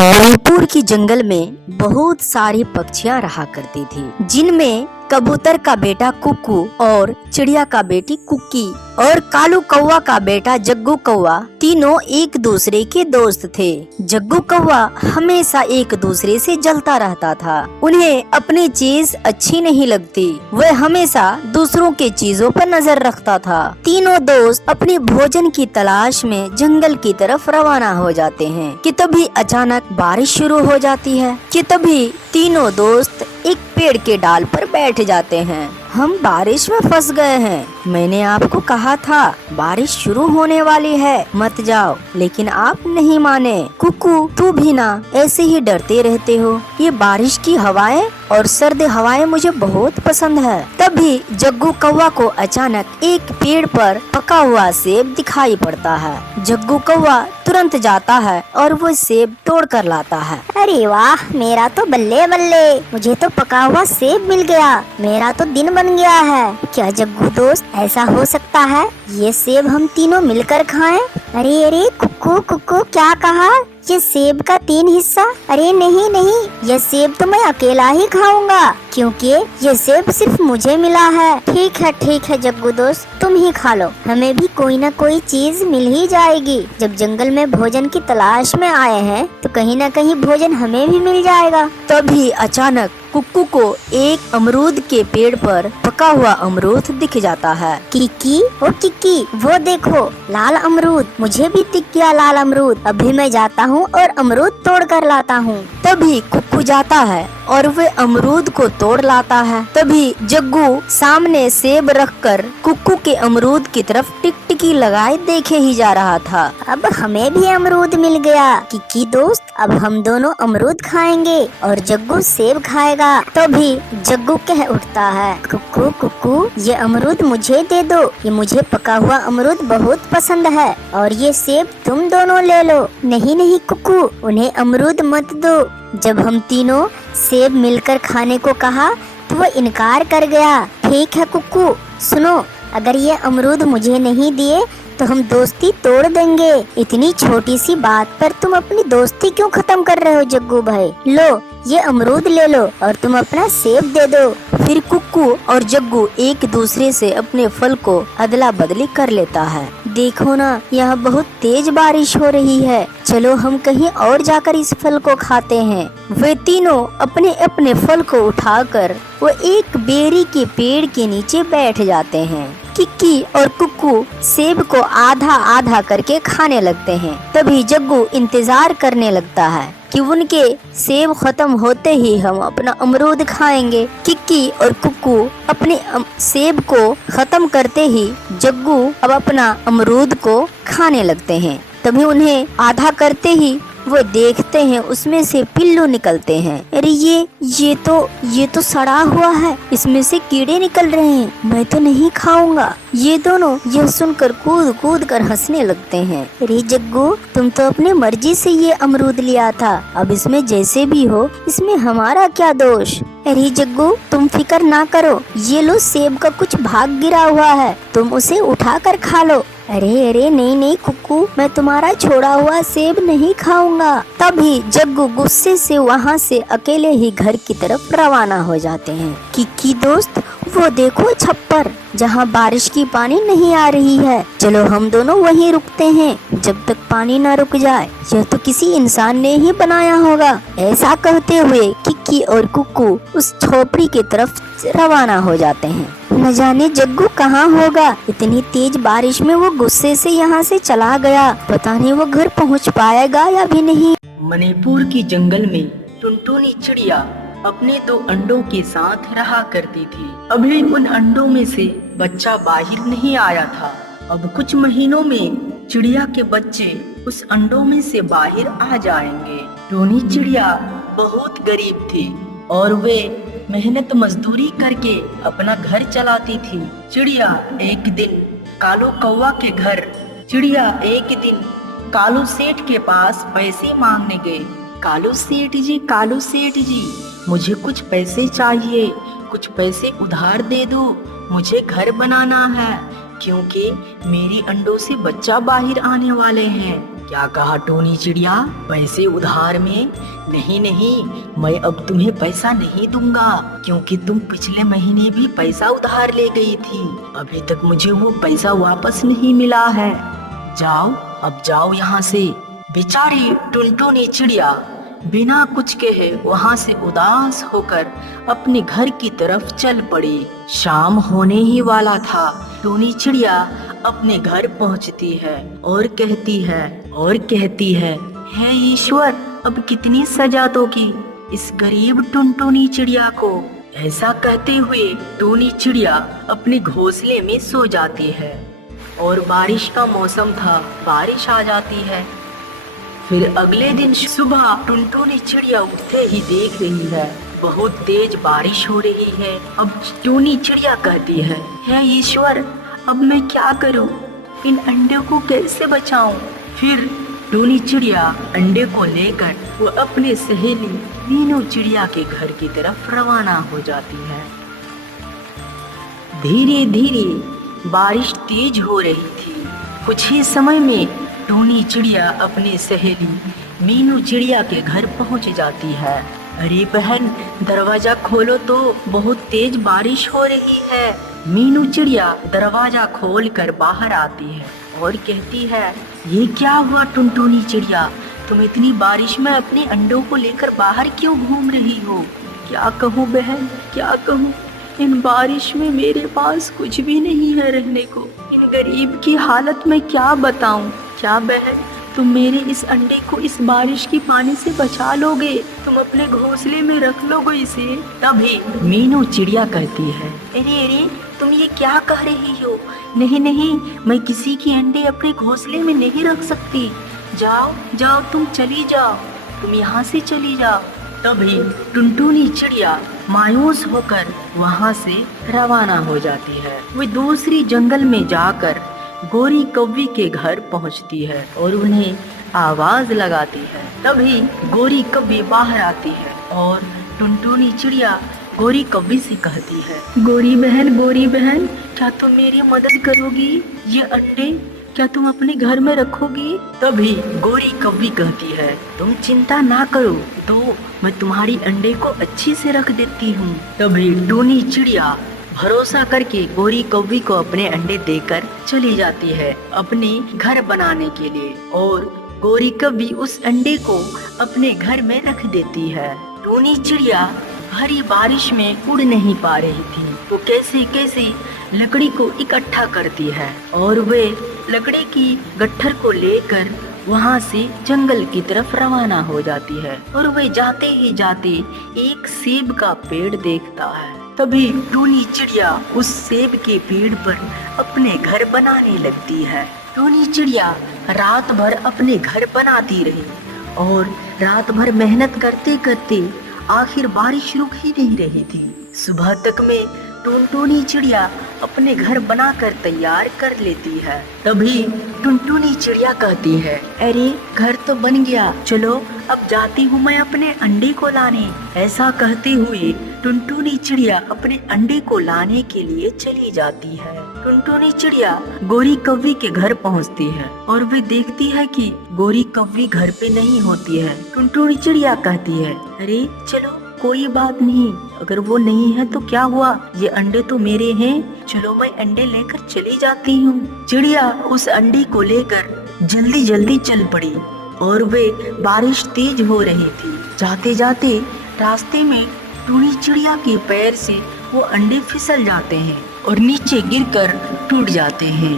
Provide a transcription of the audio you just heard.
मणिपुर की जंगल में बहुत सारी पक्षियां रहा करती थी, जिनमें कबूतर का बेटा कुक्कू और चिड़िया का बेटी कुक्की और कालू कौवा का बेटा जग्गू कौवा तीनों एक दूसरे के दोस्त थे। जग्गू कौवा हमेशा एक दूसरे से जलता रहता था। उन्हें अपनी चीज अच्छी नहीं लगती, वह हमेशा दूसरों के चीजों पर नजर रखता था। तीनों दोस्त अपने भोजन की तलाश में जंगल की तरफ रवाना हो जाते हैं कि तभी अचानक बारिश शुरू हो जाती है कि तभी तीनों दोस्त एक पेड़ के डाल पर बैठ जाते हैं। हम बारिश में फंस गए हैं, मैंने आपको कहा था बारिश शुरू होने वाली है, मत जाओ, लेकिन आप नहीं माने। कुक्कू तू भी ना ऐसे ही डरते रहते हो, ये बारिश की हवाएं और सर्द हवाएं मुझे बहुत पसंद है। तभी जग्गू कौवा को अचानक एक पेड़ पर पका हुआ सेब दिखाई पड़ता है। जग्गू कौवा तुरंत जाता है और वो सेब तोड़ कर लाता है। अरे वाह, मेरा तो बल्ले बल्ले, मुझे तो पका हुआ सेब मिल गया, मेरा तो दिन बन गया है। क्या जग्गू दोस्त, ऐसा हो सकता है ये सेब हम तीनों मिलकर खाएं? अरे अरे कुक्कू कुक्कू, क्या कहा? ये सेब का 3 हिस्सा? अरे नहीं नहीं, ये सेब तो मैं अकेला ही खाऊंगा, क्योंकि ये सेब सिर्फ मुझे मिला है। ठीक है जग्गू दोस्त, तुम ही खा लो, हमें भी कोई न कोई चीज मिल ही जाएगी। जब जंगल में भोजन की तलाश में आए हैं तो कहीं न कहीं भोजन हमें भी मिल जाएगा। तभी अचानक कुक्कू को एक अमरूद के पेड़ पर पका हुआ अमरूद दिख जाता है। किक्की, ओ किक्की, वो देखो लाल अमरूद, मुझे भी दिख गया लाल अमरूद, अभी मैं जाता हूँ और अमरूद तोड़ कर लाता हूँ। तभी कुक्कू जाता है और वे अमरूद को तोड़ लाता है। तभी जग्गू सामने सेब रखकर कुक्कू के अमरूद की तरफ टिकटिकी लगाए देखे ही जा रहा था। अब हमें भी अमरूद मिल गया। किक्की दोस्त, अब हम दोनों अमरूद खाएंगे और जग्गू सेब खाएगा। तभी जग्गू कह उठता है, कुक्कू कुक्कू, ये अमरूद मुझे दे दो, ये मुझे पका हुआ अमरूद बहुत पसंद है, और ये सेब तुम दोनों ले लो। नहीं नहीं कुक्कू, उन्हें अमरूद मत दो। जब हम तीनों सेब मिलकर खाने को कहा तो वो इनकार कर गया। ठीक है कुक्कू, सुनो, अगर ये अमरूद मुझे नहीं दिए तो हम दोस्ती तोड़ देंगे। इतनी छोटी सी बात पर तुम अपनी दोस्ती क्यों खत्म कर रहे हो जग्गू भाई? लो, ये अमरूद ले लो और तुम अपना सेब दे दो। फिर कुक्कू और जग्गू एक दूसरे से अपने फल को अदला बदली कर लेता है। देखो ना, यहाँ बहुत तेज बारिश हो रही है, चलो हम कहीं और जाकर इस फल को खाते हैं। वे तीनों अपने अपने फल को उठाकर वो एक बेरी के पेड़ के नीचे बैठ जाते हैं। किक्की और कुक्कू सेब को आधा आधा करके खाने लगते हैं। तभी जग्गू इंतजार करने लगता है कि उनके सेब खत्म होते ही हम अपना अमरूद खाएंगे। किक्की और कुक्कू अपने सेब को खत्म करते ही जग्गू अब अपना अमरूद को खाने लगते हैं। तभी उन्हें आधा करते ही वो देखते हैं उसमें से पिल्लू निकलते हैं। अरे ये तो सड़ा हुआ है, इसमें से कीड़े निकल रहे हैं, मैं तो नहीं खाऊंगा। ये दोनों यह सुनकर कूद कूद कर हंसने लगते हैं। अरे जग्गू, तुम तो अपने मर्जी से ये अमरूद लिया था, अब इसमें जैसे भी हो, इसमें हमारा क्या दोष? अरे जग्गू, तुम फिक्र ना करो, ये लो सेब का कुछ भाग गिरा हुआ है, तुम उसे उठा कर खा लो। अरे नहीं कुक्कू, मैं तुम्हारा छोड़ा हुआ सेब नहीं खाऊंगा। तभी जग्गू गुस्से से वहाँ से अकेले ही घर की तरफ रवाना हो जाते हैं। किक्की दोस्त, वो देखो छप्पर, जहाँ बारिश की पानी नहीं आ रही है, चलो हम दोनों वहीं रुकते हैं जब तक पानी न रुक जाए, यह तो किसी इंसान ने ही बनाया होगा। ऐसा कहते हुए किक्की और कुक्कू उस झोपड़ी की तरफ रवाना हो जाते हैं। न जाने जग्गू कहाँ होगा, इतनी तेज बारिश में वो गुस्से से यहाँ से चला गया, पता नहीं वो घर पहुँच पाएगा या भी नहीं। मणिपुर की जंगल में टुनटुनी चिड़िया अपने 2 अंडों के साथ रहा करती थी। अभी उन अंडों में से बच्चा बाहर नहीं आया था। अब कुछ महीनों में चिड़िया के बच्चे उस अंडों में से बाहर आ जाएंगे। टोनी चिड़िया बहुत गरीब थी और वे मेहनत मजदूरी करके अपना घर चलाती थी। चिड़िया एक दिन कालू सेठ के पास पैसे मांगने गए। कालू सेठ जी, मुझे कुछ पैसे चाहिए, कुछ पैसे उधार दे दो, मुझे घर बनाना है, क्योंकि मेरी अंडों से बच्चा बाहर आने वाले हैं। क्या कहा टूनी चिड़िया? पैसे उधार में? नहीं नहीं, मैं अब तुम्हें पैसा नहीं दूंगा, क्योंकि तुम पिछले महीने भी पैसा उधार ले गई थी। अभी तक मुझे वो पैसा वापस नहीं मिला है। जाओ, अब जाओ यहाँ से। बेचारी टुनटुनी चिड़िया बिना कुछ कहे वहां से उदास होकर अपने घर की तरफ चल पड़ी। शाम होने ही वाला था। टूनी चिड़िया अपने घर पहुंचती है और कहती है, हे ईश्वर, अब कितनी सजा दोगी इस गरीब टुनटुनी चिड़िया को। ऐसा कहते हुए टूनी चिड़िया अपने घोंसले में सो जाती है और बारिश का मौसम था, बारिश आ जाती है। फिर अगले दिन सुबह टुनटुनी चिड़िया उठते ही देख रही है बहुत तेज बारिश हो रही है। अब टूनी चिड़िया कहती है, हे ईश्वर, अब मैं क्या करूं? इन अंडों को कैसे बचाऊं? फिर टूनी चिड़िया अंडे को लेकर वो अपने सहेली मीनू चिड़िया के घर की तरफ रवाना हो जाती है। धीरे धीरे बारिश तेज हो रही थी। कुछ ही समय में टूनी चिड़िया अपनी सहेली मीनू चिड़िया के घर पहुंच जाती है। अरे बहन, दरवाजा खोलो तो, बहुत तेज बारिश हो रही है। मीनू चिड़िया दरवाजा खोलकर बाहर आती है और कहती है, ये क्या हुआ टुनटुनी चिड़िया, तुम इतनी बारिश में अपने अंडों को लेकर बाहर क्यों घूम रही हो? क्या कहूँ बहन, क्या कहूँ, इन बारिश में मेरे पास कुछ भी नहीं है रहने को। इन गरीब की हालत में क्या बताऊं? क्या बहन, तुम मेरे इस अंडे को इस बारिश की पानी से बचा लोगे? तुम अपने घोंसले में रख लोगे इसे? तभी मीनू चिड़िया कहती है, अरे अरे, तुम ये क्या कह रही हो? नहीं नहीं, मैं किसी की अंडे अपने घोंसले में नहीं रख सकती। जाओ जाओ, तुम चली जाओ, तुम यहाँ से चली जाओ। तभी टुनटुनी चिड़िया मायूस होकर वहाँ से रवाना हो जाती है। वे दूसरी जंगल में जाकर गोरी कौवी के घर पहुँचती है और उन्हें आवाज लगाती है। तभी गोरी कौवी बाहर आती है और टुनटुनी चिड़िया गोरी कौवी से कहती है, गोरी बहन, क्या तुम मेरी मदद करोगी? ये अंडे क्या तुम अपने घर में रखोगी? तभी गोरी कौवी कहती है, तुम चिंता ना करो, तो मैं तुम्हारी अंडे को अच्छी से रख देती हूँ। तभी टूनी चिड़िया भरोसा करके गोरी कौवी को अपने अंडे देकर चली जाती है अपने घर बनाने के लिए, और गोरी कौवी उस अंडे को अपने घर में रख देती है। टूनी चिड़िया भारी बारिश में उड़ नहीं पा रही थी, तो कैसे कैसे लकड़ी को इकट्ठा करती है और वे लकड़ी की गट्ठर को लेकर वहाँ से जंगल की तरफ रवाना हो जाती है। और वे जाते ही जाते एक सेब का पेड़ देखता है। तभी टूनी चिड़िया उस सेब के पेड़ पर अपने घर बनाने लगती है। टूनी चिड़िया रात भर अपने घर बनाती रही और रात भर मेहनत करते करते आखिर बारिश रुक ही नहीं रही थी। सुबह तक में टुनटुनी चिड़िया अपने घर बनाकर तैयार कर लेती है। तभी टुनटुनी चिड़िया कहती है, अरे घर तो बन गया, चलो अब जाती हूँ मैं अपने अंडे को लाने। ऐसा कहते हुए टुनटुनी चिड़िया अपने अंडे को लाने के लिए चली जाती है। टुनटुनी चिड़िया गोरी कौवी के घर पहुँचती है और वे देखती है कि गोरी कौवी घर पे नहीं होती है। टुनटुनी चिड़िया कहती है, अरे चलो कोई बात नहीं, अगर वो नहीं है तो क्या हुआ, ये अंडे तो मेरे हैं, चलो मैं अंडे लेकर चली जाती हूँ। चिड़िया उस अंडे को लेकर जल्दी जल्दी चल पड़ी और वे बारिश तेज हो रही थी। जाते जाते रास्ते में टूनी चिड़िया के पैर से वो अंडे फिसल जाते हैं और नीचे गिरकर टूट जाते हैं।